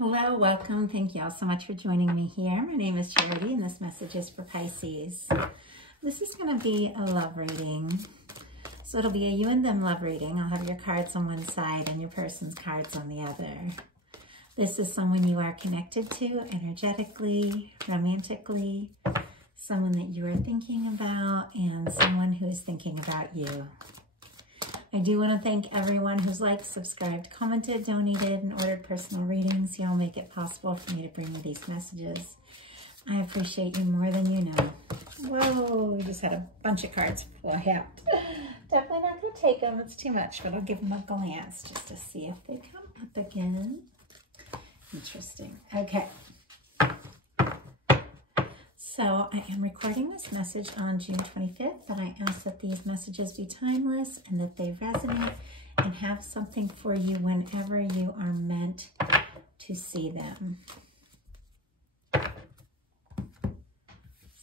Hello, welcome. Thank you all so much for joining me here. My name is Charity and this message is for Pisces. This is going to be a love reading. So it'll be a you and them love reading. I'll have your cards on one side and your person's cards on the other. This is someone you are connected to energetically, romantically, someone that you are thinking about, and someone who is thinking about you. I do want to thank everyone who's liked, subscribed, commented, donated, and ordered personal readings. Y'all make it possible for me to bring you these messages. I appreciate you more than you know. Whoa, we just had a bunch of cards fly out. Definitely not going to take them. It's too much, but I'll give them a glance just to see if they come up again. Interesting. Okay. So I am recording this message on June 25th, but I ask that these messages be timeless and that they resonate and have something for you whenever you are meant to see them.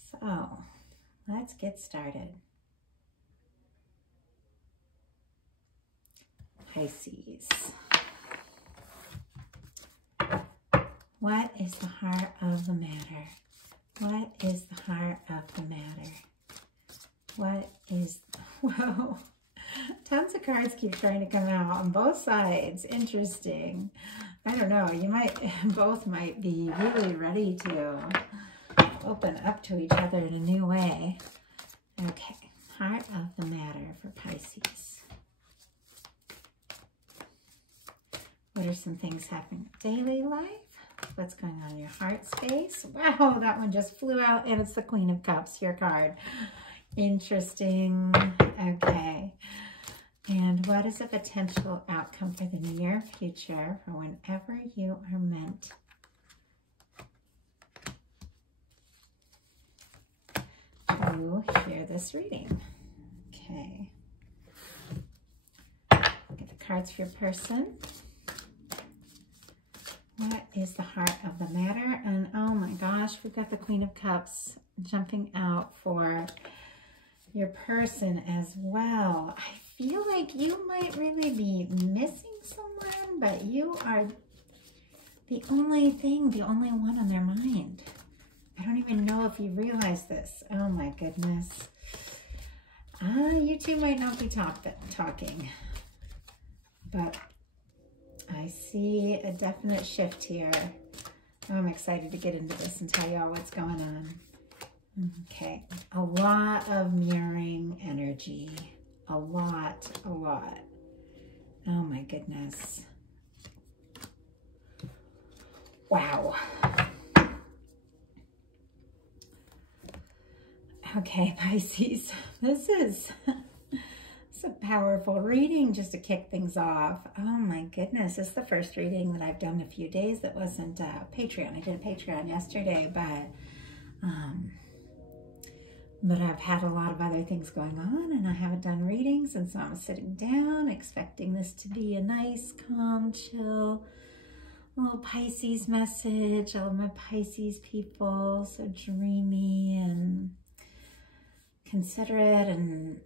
So let's get started. Pisces. What is the heart of the matter? What is the heart of the matter? What is, whoa, tons of cards keep trying to come out on both sides. Interesting. I don't know, both might be really ready to open up to each other in a new way. Okay, heart of the matter for Pisces. What are some things happening in daily life? What's going on in your heart space? Wow, that one just flew out and it's the Queen of Cups, your card. Interesting. Okay. And what is a potential outcome for the near future for whenever you are meant to hear this reading? Okay. Get the cards for your person. What is the heart of the matter? And oh my gosh, we've got the Queen of Cups jumping out for your person as well. I feel like you might really be missing someone, but you are the only one on their mind. I don't even know if you realize this. Oh my goodness. You two might not be talking, but I see a definite shift here. I'm excited to get into this and tell y'all what's going on. Okay, a lot of mirroring energy. A lot. Oh my goodness. Wow. Okay, Pisces, this is a powerful reading just to kick things off. Oh my goodness, this is the first reading that I've done in a few days that wasn't Patreon. I did Patreon yesterday, but I've had a lot of other things going on and I haven't done readings, and so I'm sitting down expecting this to be a nice, calm, chill, little Pisces message. I love my Pisces people, so dreamy and considerate and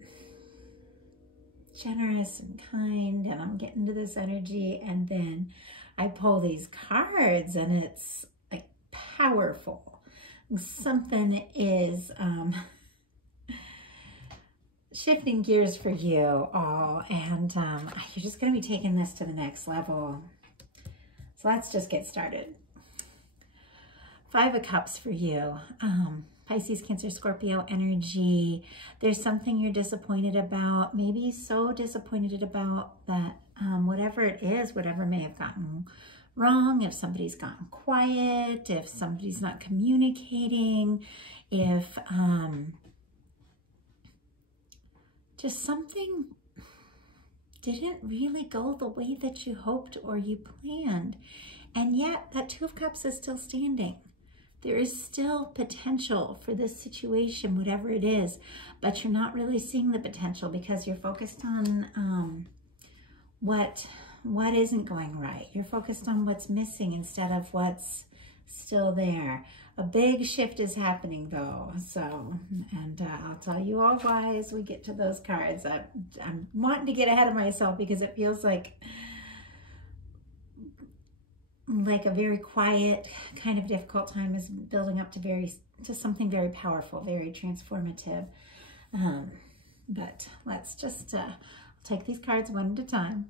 generous and kind, and I'm getting to this energy, and then I pull these cards and it's like powerful. Something is shifting gears for you all, and you're just going to be taking this to the next level. So let's just get started. Five of Cups for you. Pisces, Cancer, Scorpio energy. There's something you're disappointed about, maybe so disappointed about that whatever it is, whatever may have gotten wrong, if somebody's gotten quiet, if somebody's not communicating, if just something didn't really go the way that you hoped or you planned. And yet that Two of Cups is still standing. There is still potential for this situation, whatever it is, but you're not really seeing the potential because you're focused on what isn't going right. You're focused on what's missing instead of what's still there. A big shift is happening though, so, and I'll tell you all why as we get to those cards. I'm wanting to get ahead of myself because it feels like like a very quiet, kind of difficult time is building up to something very powerful, very transformative. But let's just take these cards one at a time.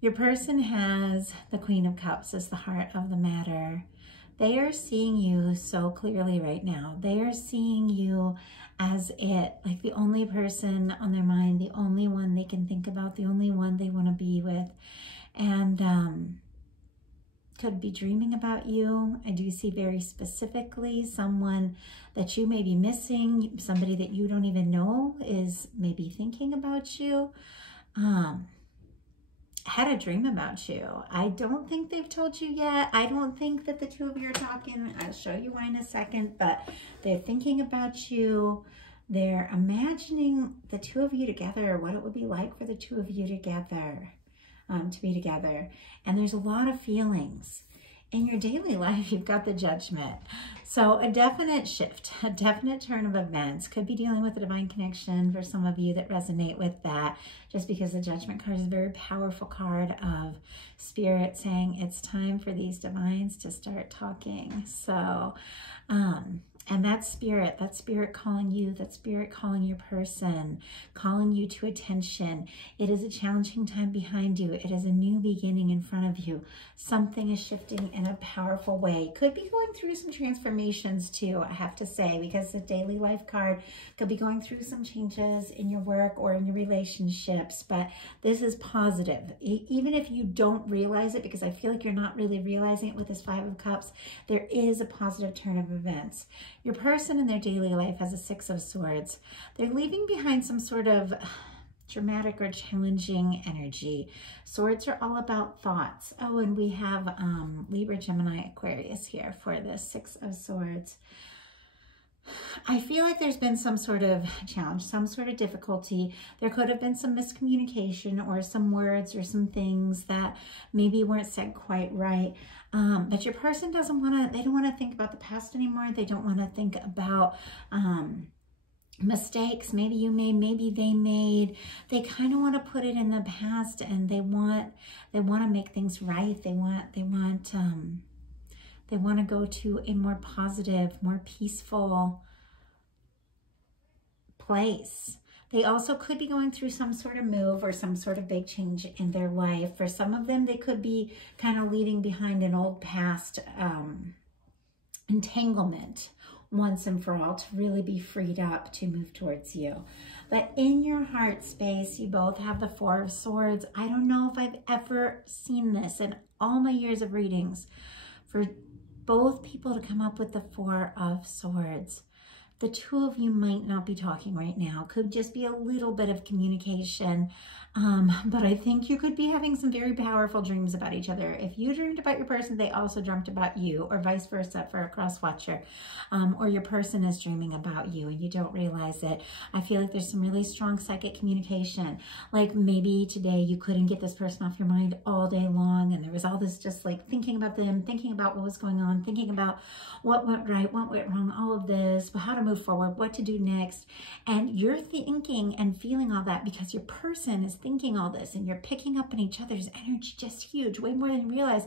Your person has the Queen of Cups as the heart of the matter. They are seeing you so clearly right now. They are seeing you as it, like the only person on their mind, the only one they can think about, the only one they want to be with. And could be dreaming about you. I do see very specifically someone that you may be missing, somebody that you don't even know is maybe thinking about you. Had a dream about you. I don't think they've told you yet. I don't think that the two of you are talking. I'll show you why in a second, but they're thinking about you. They're imagining the two of you together, what it would be like for the two of you together, to be together. And there's a lot of feelings. In your daily life, you've got the Judgment. So a definite shift, a definite turn of events. Could be dealing with a divine connection for some of you that resonate with that, just because the Judgment card is a very powerful card of Spirit saying it's time for these divines to start talking. So, and that's Spirit calling you, that's Spirit calling your person, calling you to attention. It is a challenging time behind you. It is a new beginning in front of you. Something is shifting in a powerful way. Could be going through some transformations too, I have to say, because the daily life card could be going through some changes in your work or in your relationships, but this is positive. Even if you don't realize it, because I feel like you're not really realizing it with this Five of Cups, there is a positive turn of events. Your person in their daily life has a Six of Swords. They're leaving behind some sort of dramatic or challenging energy. Swords are all about thoughts. Oh, and we have Libra, Gemini, Aquarius here for this Six of Swords. I feel like there's been some sort of challenge, some sort of difficulty. There could have been some miscommunication or some words or some things that maybe weren't said quite right. But your person doesn't want to, they don't want to think about the past anymore. They don't want to think about mistakes maybe you made, maybe they made. They kind of want to put it in the past, and they want to make things right. They want to go to a more positive, more peaceful place. They also could be going through some sort of move or some sort of big change in their life. For some of them, they could be kind of leaving behind an old past entanglement once and for all, to really be freed up to move towards you. But in your heart space, you both have the Four of Swords. I don't know if I've ever seen this in all my years of readings, for both people to come up with the Four of Swords. The two of you might not be talking right now. Could just be a little bit of communication. But I think you could be having some very powerful dreams about each other. If you dreamed about your person, they also dreamt about you, or vice versa for a cross-watcher. Or your person is dreaming about you and you don't realize it. I feel like there's some really strong psychic communication. Like maybe today you couldn't get this person off your mind all day long, and there was all this just like thinking about them, thinking about what was going on, thinking about what went right, what went wrong, all of this, how to move forward, what to do next. And you're thinking and feeling all that because your person is thinking all this, and you're picking up in each other's energy just huge, way more than you realize,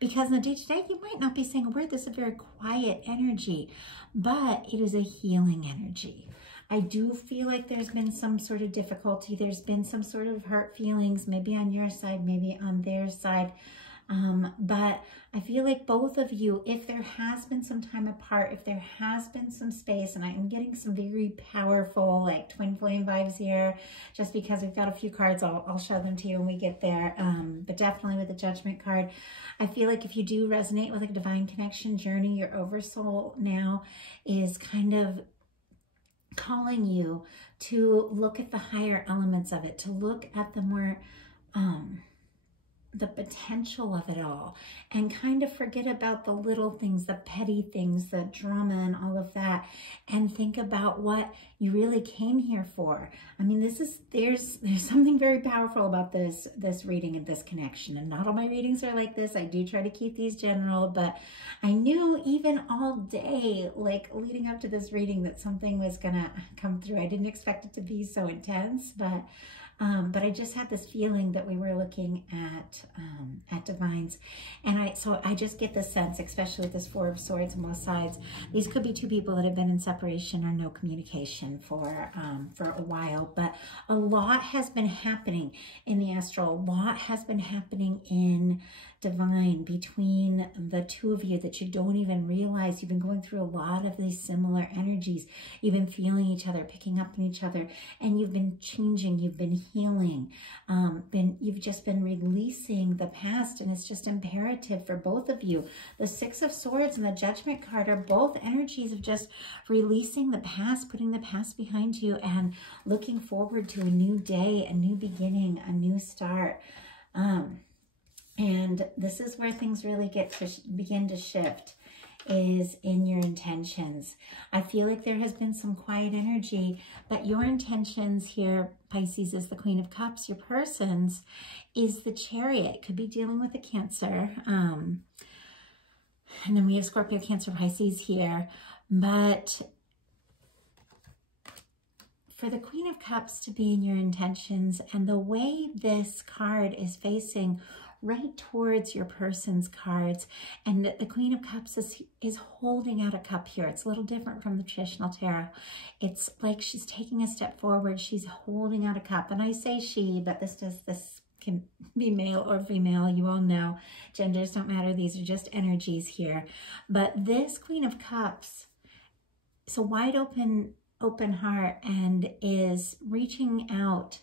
because in the day-to-day you might not be saying a word. This is a very quiet energy, but it is a healing energy. I do feel like there's been some sort of difficulty. There's been some sort of hurt feelings, maybe on your side, maybe on their side. But I feel like both of you, if there has been some time apart, if there has been some space, and I'm getting some very powerful like twin flame vibes here, just because we've got a few cards, I'll show them to you when we get there. But definitely with the Judgment card, I feel like if you do resonate with a divine connection journey, your oversoul now is kind of calling you to look at the higher elements of it, to look at the more the potential of it all, and kind of forget about the little things, the petty things, the drama and all of that, and think about what you really came here for. I mean, there's something very powerful about this reading and this connection. And not all my readings are like this. I do try to keep these general, but I knew even all day, like leading up to this reading, that something was gonna come through. I didn't expect it to be so intense, but But I just had this feeling that we were looking at divines. And so I just get the sense, especially with this Four of Swords on both sides, these could be two people that have been in separation or no communication for a while. But a lot has been happening in the astral. A lot has been happening in divine between the two of you that you don't even realize. You've been going through a lot of these similar energies. You've been feeling each other, picking up on each other, and you've been changing, you've been healing, you've just been releasing the past, and it's just imperative for both of you. The Six of Swords and the Judgment card are both energies of just releasing the past, putting the past behind you, and looking forward to a new day, a new beginning, a new start. And this is where things really begin to shift, is in your intentions. I feel like there has been some quiet energy, but your intentions here, Pisces, is the Queen of Cups. Your person's is the Chariot. Could be dealing with a Cancer. And then we have Scorpio, Cancer, Pisces here. But for the Queen of Cups to be in your intentions, and the way this card is facing right towards your person's cards, and the Queen of Cups is holding out a cup here. It's a little different from the traditional tarot. It's like she's taking a step forward. She's holding out a cup, and I say she, but this can be male or female. You all know genders don't matter. These are just energies here. But this Queen of Cups, it's a wide open heart, and is reaching out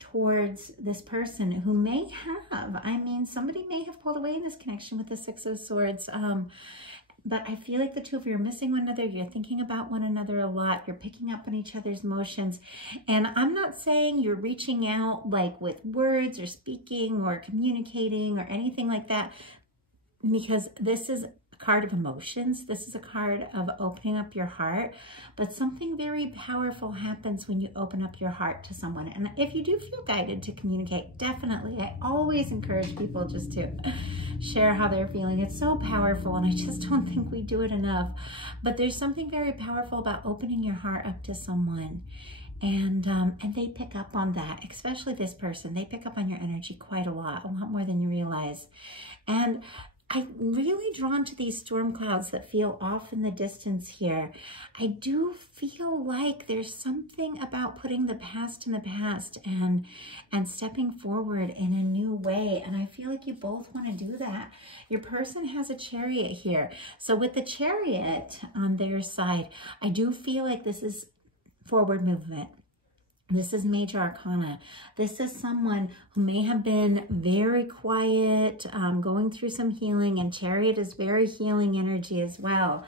towards this person who may have, somebody may have pulled away in this connection with the Six of Swords. But I feel like the two of you are missing one another. You're thinking about one another a lot. You're picking up on each other's emotions. And I'm not saying you're reaching out like with words or speaking or communicating or anything like that, because this is card of emotions. This is a card of opening up your heart, but something very powerful happens when you open up your heart to someone. And if you do feel guided to communicate, definitely, I always encourage people just to share how they're feeling. It's so powerful, and I just don't think we do it enough. But there's something very powerful about opening your heart up to someone. And they pick up on that, especially this person. They pick up on your energy quite a lot more than you realize. And I'm really drawn to these storm clouds that feel off in the distance here. I do feel like there's something about putting the past in the past and stepping forward in a new way. And I feel like you both want to do that. Your person has a Chariot here. So with the Chariot on their side, I do feel like this is forward movement. This is major arcana. This is someone who may have been very quiet, going through some healing, and Chariot is very healing energy as well,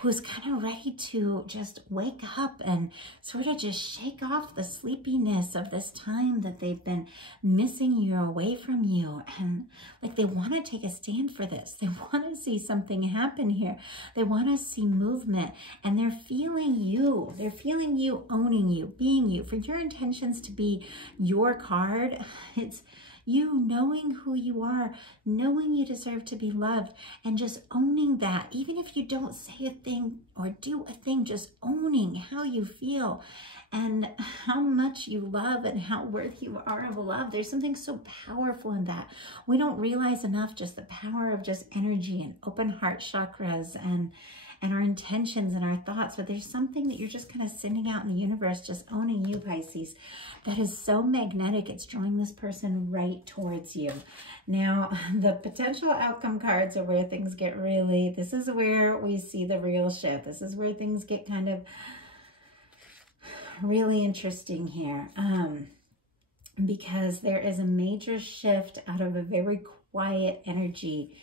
who's kind of ready to just wake up and sort of just shake off the sleepiness of this time that they've been missing you, away from you. And like, they want to take a stand for this. They want to see something happen here. They want to see movement, and they're feeling you. They're feeling you, owning you, being you. For your intentions to be your card, it's you knowing who you are, knowing you deserve to be loved, and just owning that. Even if you don't say a thing or do a thing, just owning how you feel and how much you love and how worthy you are of love. There's something so powerful in that. We don't realize enough just the power of just energy and open heart chakras and our intentions and our thoughts. But there's something that you're just kind of sending out in the universe, just owning you, Pisces, that is so magnetic. It's drawing this person right towards you. Now, the potential outcome cards are where things get really, this is where we see the real shift. This is where things get kind of really interesting here, because there is a major shift out of a very quiet energy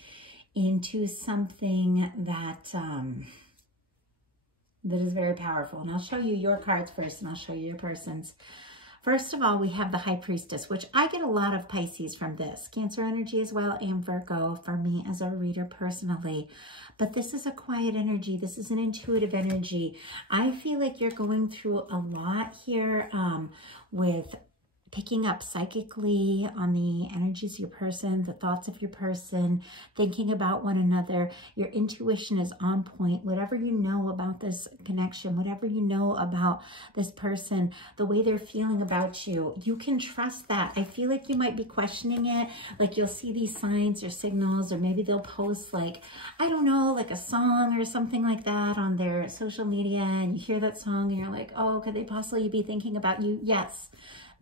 into something that that is very powerful. And I'll show you your cards first, and I'll show you your person's. First of all, we have the High Priestess, which I get a lot of Pisces from this. Cancer energy as well, and Virgo for me as a reader personally. But this is a quiet energy. This is an intuitive energy. I feel like you're going through a lot here with picking up psychically on the energies of your person, the thoughts of your person, thinking about one another. Your intuition is on point. Whatever you know about this connection, whatever you know about this person, the way they're feeling about you, you can trust that. I feel like you might be questioning it. Like you'll see these signs or signals, or maybe they'll post like, I don't know, like a song or something like that on their social media, and you hear that song and you're like, oh, could they possibly be thinking about you? Yes.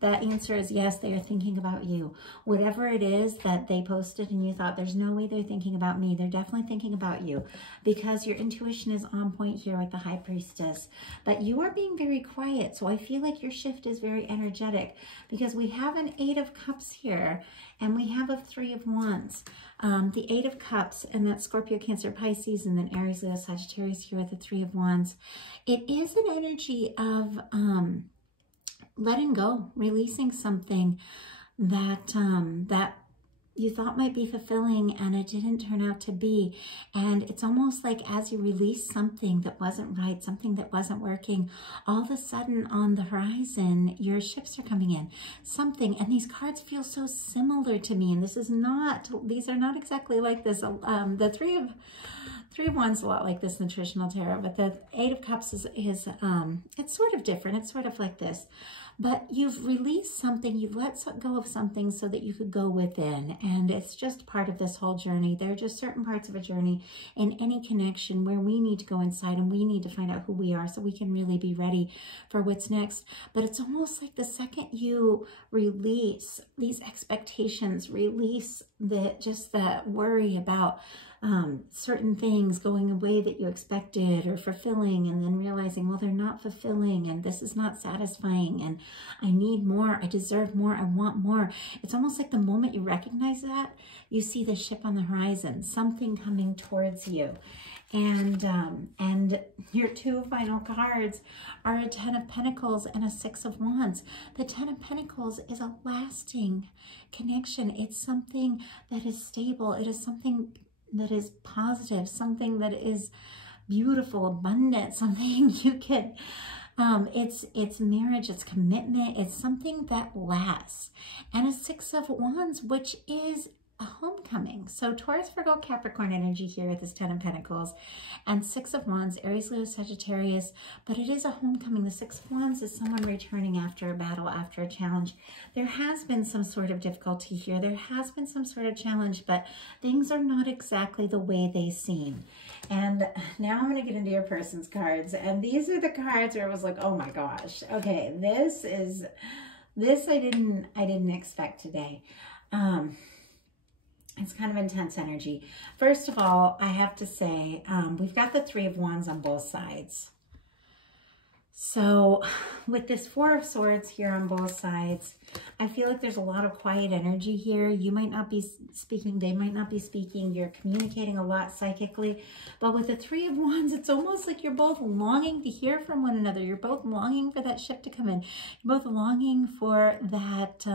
That answer is yes, they are thinking about you. Whatever it is that they posted and you thought, there's no way they're thinking about me, they're definitely thinking about you, because your intuition is on point here with the High Priestess. But you are being very quiet, so I feel like your shift is very energetic, because we have an 8 of Cups here, and we have a 3 of Wands. The 8 of Cups, and that's Scorpio, Cancer, Pisces, and then Aries, Leo, Sagittarius here with the 3 of Wands. It is an energy of letting go, releasing something that that you thought might be fulfilling and it didn't turn out to be. And it's almost like as you release something that wasn't right, something that wasn't working, all of a sudden on the horizon, your ships are coming in. Something, and these cards feel so similar to me, and these are not exactly like this. The three of Wands a lot like this in the traditional tarot, but the 8 of Cups is it's sort of different. It's sort of like this. But you've released something, you've let go of something so that you could go within. And it's just part of this whole journey. There are just certain parts of a journey in any connection where we need to go inside and we need to find out who we are so we can really be ready for what's next. But it's almost like the second you release these expectations, release just the worry about certain things going away that you expected or fulfilling, and then realizing, well, they're not fulfilling and this is not satisfying and I need more, I deserve more, I want more. It's almost like the moment you recognize that, you see the ship on the horizon, something coming towards you. And your 2 final cards are a 10 of Pentacles and a 6 of Wands. The 10 of Pentacles is a lasting connection. It's something that is stable. It is something that is positive, something that is beautiful, abundant, something you can, it's marriage, it's commitment, it's something that lasts. And a 6 of Wands, which is a homecoming. So Taurus, Virgo, Capricorn energy here with this 10 of Pentacles and 6 of Wands, Aries, Leo, Sagittarius, but it is a homecoming. The 6 of Wands is someone returning after a battle, after a challenge. There has been some sort of difficulty here. There has been some sort of challenge, but things are not exactly the way they seem. And now I'm going to get into your person's cards. And these are the cards where I was like, oh my gosh, okay, this I didn't expect today. It's kind of intense energy. First of all, I have to say, we've got the 3 of Wands on both sides. So with this 4 of Swords here on both sides, I feel like there's a lot of quiet energy here. You might not be speaking, they might not be speaking. You're communicating a lot psychically. But with the 3 of Wands, it's almost like you're both longing to hear from one another. You're both longing for that ship to come in. You're both longing for that,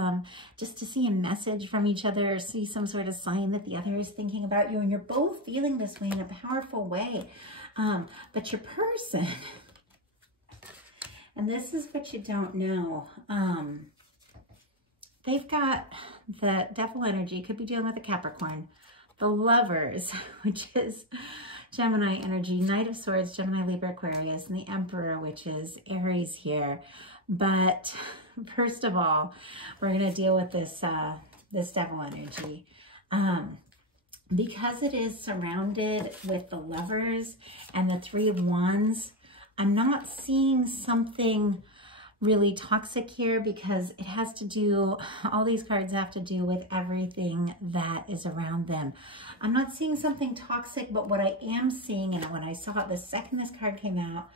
just to see a message from each other or see some sort of sign that the other is thinking about you. And you're both feeling this way in a powerful way. But your person... And this is what you don't know. They've got the Devil energy, could be dealing with a Capricorn. The Lovers, which is Gemini energy. Knight of Swords, Gemini, Libra, Aquarius. And the Emperor, which is Aries here. But first of all, we're going to deal with this, this Devil energy. Because it is surrounded with the Lovers and the 3 of Wands, I'm not seeing something really toxic here, because it has to do, all these cards have to do with everything that is around them. I'm not seeing something toxic, but what I am seeing, and when I saw it the second this card came out,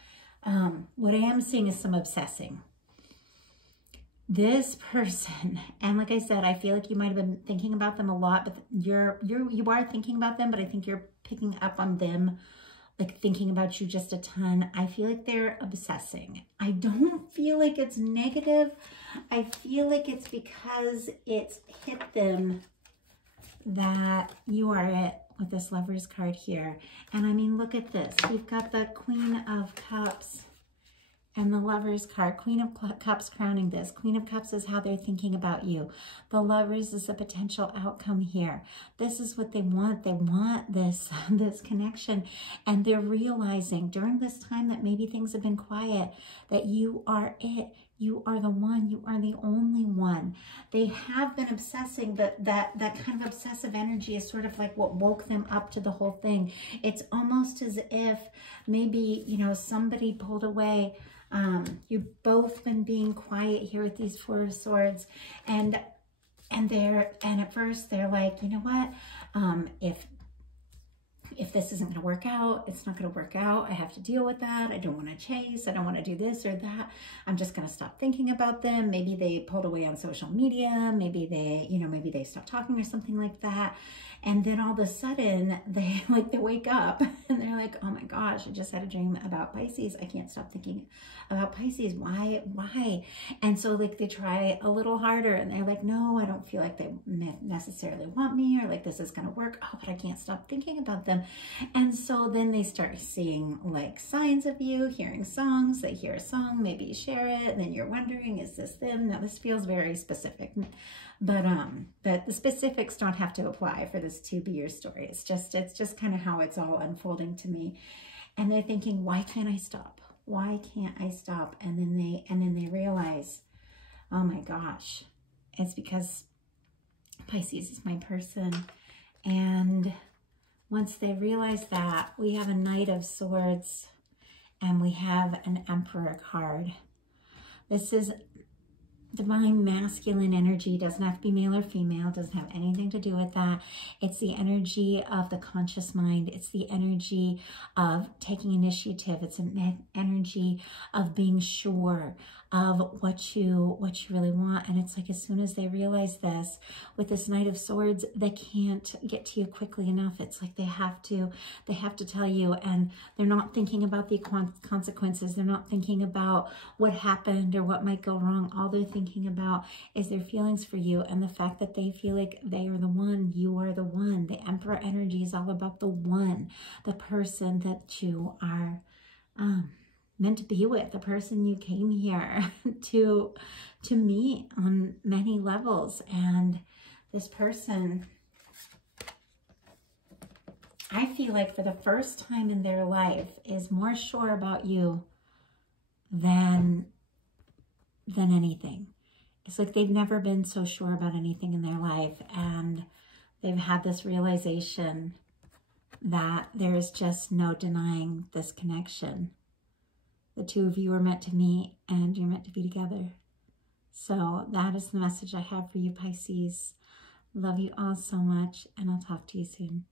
what I am seeing is some obsessing. This person, and like I said, I feel like you might have been thinking about them a lot, but you are thinking about them, but I think you're picking up on them, like thinking about you just a ton. I feel like they're obsessing. I don't feel like it's negative. I feel like it's because it's hit them that you are it with this Lovers card here. And I mean, look at this. We've got the Queen of Cups And the Lovers card, Queen of Cups crowning this. Queen of Cups is how they're thinking about you. The Lovers is a potential outcome here. This is what they want. They want this connection. And they're realizing during this time that maybe things have been quiet, that you are it. You are the one. You are the only one. They have been obsessing, but that kind of obsessive energy is sort of like what woke them up to the whole thing. It's almost as if maybe, you know, somebody pulled away. You've both been being quiet here with these Four of Swords, and at first they're like, you know what, if this isn't going to work out, it's not going to work out. I have to deal with that. I don't want to chase. I don't want to do this or that. I'm just going to stop thinking about them. Maybe they pulled away on social media. Maybe they, you know, maybe they stopped talking or something like that. And then all of a sudden they wake up and they're like, oh my gosh, I just had a dream about Pisces. I can't stop thinking about Pisces. Why? And so like they try a little harder and they're like, no, I don't feel like they necessarily want me, or like this is going to work. Oh, but I can't stop thinking about them. And so then they start seeing like signs of you, hearing songs. They hear a song, maybe you share it, and then you're wondering, is this them? Now this feels very specific. But the specifics don't have to apply for this to be your story. It's just kind of how it's all unfolding to me. And they're thinking, why can't I stop? Why can't I stop? And then they realize, oh my gosh, it's because Pisces is my person. And once they realize that, we have a Knight of Swords and we have an Emperor card. This is divine masculine energy. Doesn't have to be male or female. Doesn't have anything to do with that. It's the energy of the conscious mind. It's the energy of taking initiative. It's an energy of being sure of what you really want. And it's like, as soon as they realize this, with this Knight of Swords, they can't get to you quickly enough. It's like they have to tell you, and they're not thinking about the consequences. They're not thinking about what happened or what might go wrong. All they're thinking about is their feelings for you and the fact that they feel like they are the one, you are the one. The Emperor energy is all about the one, the person that you are meant to be with, the person you came here to meet on many levels. And this person, I feel like for the first time in their life, is more sure about you than anything. It's like they've never been so sure about anything in their life, and they've had this realization that there's just no denying this connection. The two of you are meant to meet and you're meant to be together. So that is the message I have for you, Pisces. Love you all so much, and I'll talk to you soon.